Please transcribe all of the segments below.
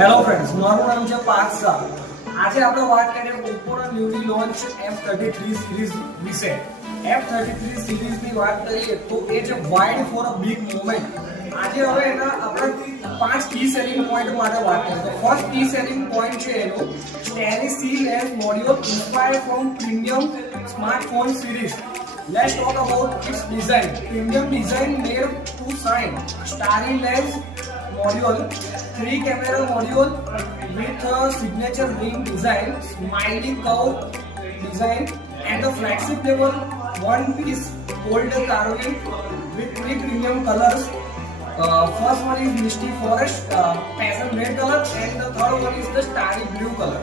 Hello friends, મારું નામ છે પાર્થ શાહ. આજે આપણે વાત કરીએ ઓપ્પોના ન્યૂલી લોન્ચ F33 સિરીઝ વિશે. F33 સિરીઝની વાત કરીએ તો એ છે wide for a big moment. આજે હવે એના આપણે 5 કી સેલિંગ પોઈન્ટ માટે વાત કરીએ. તો ફર્સ્ટ કી સેલિંગ પોઈન્ટ છે એનો starry C lens module inspired from premium smartphone series. Let's talk about its design. Premium design made to shine. Starry lens module, 3 camera module with a signature ring design, smiley curve design, and a flagship level one-piece gold carving with 3 premium colors. First one is Misty Forest, passion red color, and the third one is the starry blue color.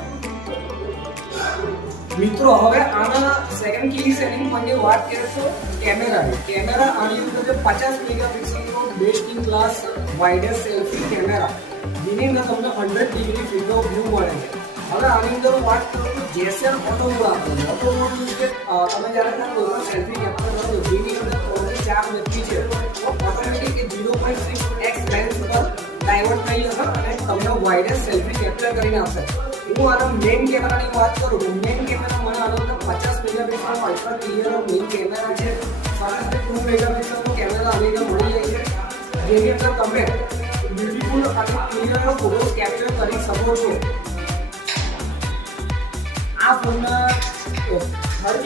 મિત્રો હવે આના second કી selling પોઈન્ટની વાત કરીએ તો camera આની અંદર 50 મેગાપિક્સલનો best in class widest selfie camera જેની અંદર તમને 100 ડિગ્રી ફિલ્ડ ઓફ વ્યૂ મળે છે. હવે આની અંદર વાત કરો તો જેસર ઓટો મોડ આપેલું. ઓટો મોડ એટલે તમે જ્યારે કોઈ સેલ્ફી કેપ્ચર કરો જેની અંદર 4 વ્યક્તિ છે તો ઓટોમેટિક એ 0.6x લેન્સ ઉપર ડાયવર્ટ થઈ જશે અને તમને વાઇડેસ્ટ સેલ્ફી કેપ્ચર કરીને આપશે. હું આનો મેઇન કેમેરાની વાત કરું તો મેઇન કેમેરા મને આનો 50 megapixel ultra clear main camera છે. સાથે 2 મેગાપિક્સલનો કેમેરા આની અંદર મળી જાય છે જેની અંદર તમે બ્યુટીફુલ અને ક્લિયર ફોટોસ કેપ્ચર કરી શકો છો. આ ફોનના થર્ડ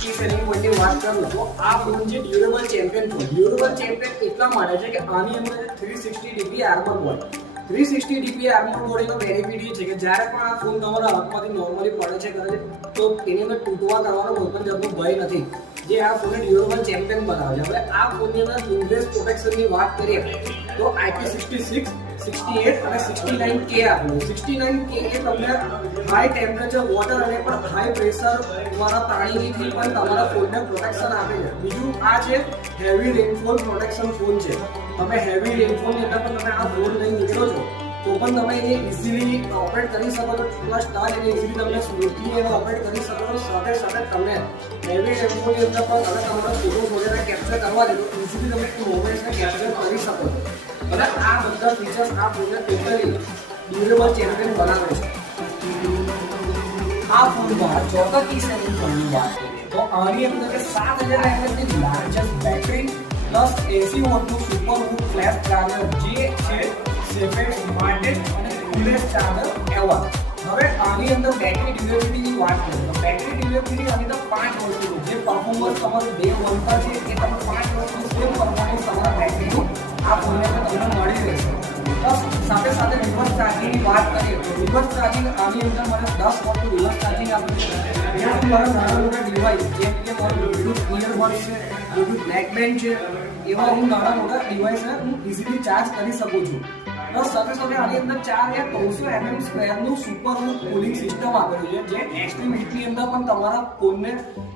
કી સેલિંગ પોઈન્ટની વાત કરું તો આ ફોન છે durable champion phone. Durable champion એટલા માટે છે કે આની અંદર 360 degree armour board 360 degree armour બોર્ડનો બેનિફિટ એ છે કે જ્યારે પણ આ ફોન તમારા હાથમાંથી નોર્મલી પડે છે કરે તો એની અંદર તૂટવા કરવાનો કોઈ પણ જાતનો ભય નથી, જે આ ફોનને ડ્યુરેબલ ચેમ્પિયન બનાવે છે. હવે આ ફોનની અંદર ઇન્ગ્રેસ પ્રોટેક્શનની વાત કરીએ તો IP66, 68 અને 69K આપેલું. 69K એ તમને હાઈ ટેમ્પરેચર વોટર અને પણ હાઈ પ્રેશર વાળા પાણીથી પણ તમારા ફોનને પ્રોટેક્શન આપે છે. બીજું આ છે હેવી રેનફોલ પ્રોટેક્શન ફોન છે. તમે હેવી રેનફોલની અંદર પણ તમે આ ફોન લઈને નીકળો છો તો પણ તમે એને ઇઝીલી ઓપરેટ કરી શકો છો. પ્લસ ટાચ એને ઇઝીલી તમે સ્મૂથલી એને ઓપરેટ કરી શકો છો. સાથે સાથે તમે હેવી રેનફોલની અંદર પણ તમે તમારા ફોટોસ વગેરે કેપ્ચર કરવા દે તો ઇઝીલી તમે મોમેન્ટ્સને કેપ્ચર કરી શકો છો. અને આ બધા ફીચર્સ આ ફોનને ટોટલી ડ્યુરેબલ ચેમ્પિયન બનાવે છે. આ ફોનમાં ચોથા કી સેલિંગ પોઈન્ટની વાત કરીએ તો આની અંદર 7000 mAhની લાર્જેસ્ટ બેટરી પ્લસ 80 વોટનું સુપર વૂડ ફ્લેશ ચાર્જર જે છે સેફેસ્ટ સ્માર્ટેસ્ટ અને કુલેસ્ટ ચાર્જર એવર. હવે આની અંદર બેટરી ડ્યુરેબિલિટીની વાત કરીએ તો બેટરી ડ્યુરેબિલિટી આની અંદર 5 વર્ષનું જે પરફોર્મન્સ તમારું ડે 1 પર છે એ તમે 5 વર્ષનું સેમ પરફોર્મન્સ તમારા બેટરીનું આ ફોનને તમને મળી રહેશે. પ્લસ સાથે સાથે રિવર્સ ચાર્જિંગની વાત કરીએ તો રિવર્સ ચાર્જિંગ આની અંદર મને 10 વોટનું રિવર્સ ચાર્જિંગ આપ્યું છે. એનાથી મારા નાના મોટા ડિવાઇસ જેમ કે મારું બ્લૂટૂથ ઇયરબડ્સ છે, બ્લૂટૂથ નેકબેન્ડ છે, એવા હું નાના મોટા ડિવાઇસને હું ઇઝીલી ચાર્જ કરી શકું છું. પ્લસ સાથે સાથે આની અંદર 4 mm સ્ક્વેરનું સુપર કુલિંગ સિસ્ટમ આપેલું છે જે એક્સ્ટ્રીમ હીટની અંદર પણ તમારા ફોનને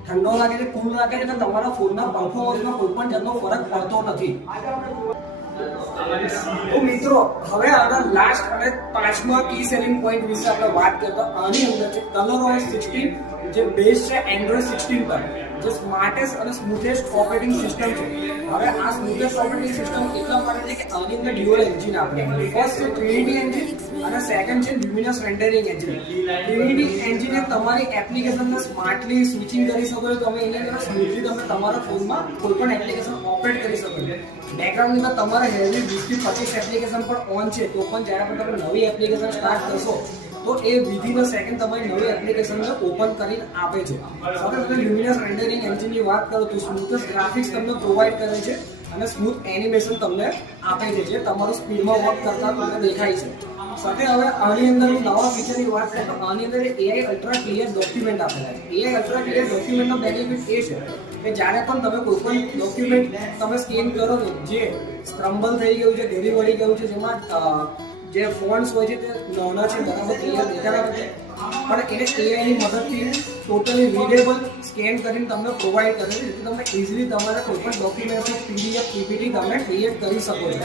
ઠંડો લાગે છે, કૂલ રાખે છે, તો તમારા ફોનના પરફોર્મન્સમાં કોઈ પણ જાતનો ફરક પડતો નથી. તો મિત્રો હવે આના લાસ્ટ અને 5મા કી સેલિંગ પોઈન્ટ વિશે આપણે વાત કરીએ તો આની અંદર છે ColorOS 16 જે બેઝ છે Android 16 પર, જે સ્માર્ટેસ્ટ અને સ્મૂથેસ્ટ ઓપરેટિંગ સિસ્ટમ છે. હવે આ સ્મૂથેસ્ટ ઓપરેટિંગ સિસ્ટમ એટલા માટે છે કે આની અંદર ડ્યુઅલ એન્જિન આપેલું છે. ફર્સ્ટ છે Trinity એન્જિન અને સેકન્ડ છે Luminous રેન્ડરિંગ એન્જિન. Trinity એન્જિને તમારી એપ્લિકેશનને સ્માર્ટલી સ્વિચિંગ કરી શકો છો. તમે એની અંદર સ્મૂથલી તમે તમારા ફોનમાં કોઈ પણ એપ્લિકેશન ઓપરેટ કરી શકો છો. બેકગ્રાઉન્ડની અંદર તમારે હેવી 20 થી 25 એપ્લિકેશન પણ ઓન છે તો પણ જ્યારે પણ તમે નવી એપ્લિકેશન સ્ટાર્ટ કરશો તો એ વિધિન અ સેકન્ડ તમારી નવી એપ્લિકેશનને ઓપન કરીને આપે છે. સાથે સાથે લ્યુમિનસ રેન્ડરિંગ એન્જિનની વાત કરો તો સ્મૂથેસ્ટ ગ્રાફિક્સ તમને પ્રોવાઈડ કરે છે અને સ્મૂથ એનિમેશન તમને આપે છે જે તમારું સ્પીડમાં વર્ક કરતા તમને દેખાય છે. સાથે હવે આની અંદર નવા ફીચરની વાત કરીએ તો આની અંદર AI અલ્ટ્રા ક્લિયર ડોક્યુમેન્ટ આપેલા છે. AI અલ્ટ્રા ક્લિયર ડોક્યુમેન્ટનો બેનિફિટ એ છે કે જ્યારે પણ તમે કોઈ પણ ડોક્યુમેન્ટ તમે સ્કેન કરો છો જે સ્ક્રમ્બલ થઈ ગયું છે, ઘેરી વળી ગયું છે, જેમાં જે ફોન્ટ્સ હોય છે તે નાના છે, બરાબર ક્લિયર દેખાતા નથી, પણ એને AIની મદદથી ટોટલી રીડેબલ સ્કેન કરીને તમને પ્રોવાઈડ કરે છે જેથી તમે ઇઝીલી તમારા કોઈ પણ ડોક્યુમેન્ટનો PDF PPT તમે ક્રિએટ કરી શકો છો.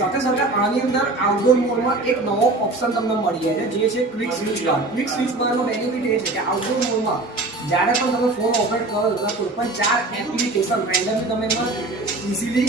સાથે સાથે આની અંદર આઉટડોર મોડમાં એક નવો ઓપ્શન તમને મળી જાય છે જે છે ક્વિક સ્વિચ બાર. ક્વિક સ્વિચ બારનો બેનિફિટ એ છે કે આઉટડોર મોડમાં જ્યારે પણ તમે ફોન ઓપરેટ કરો તો કોઈ પણ 4 એપ્લિકેશન રેન્ડમલી તમે એમાં ઇઝીલી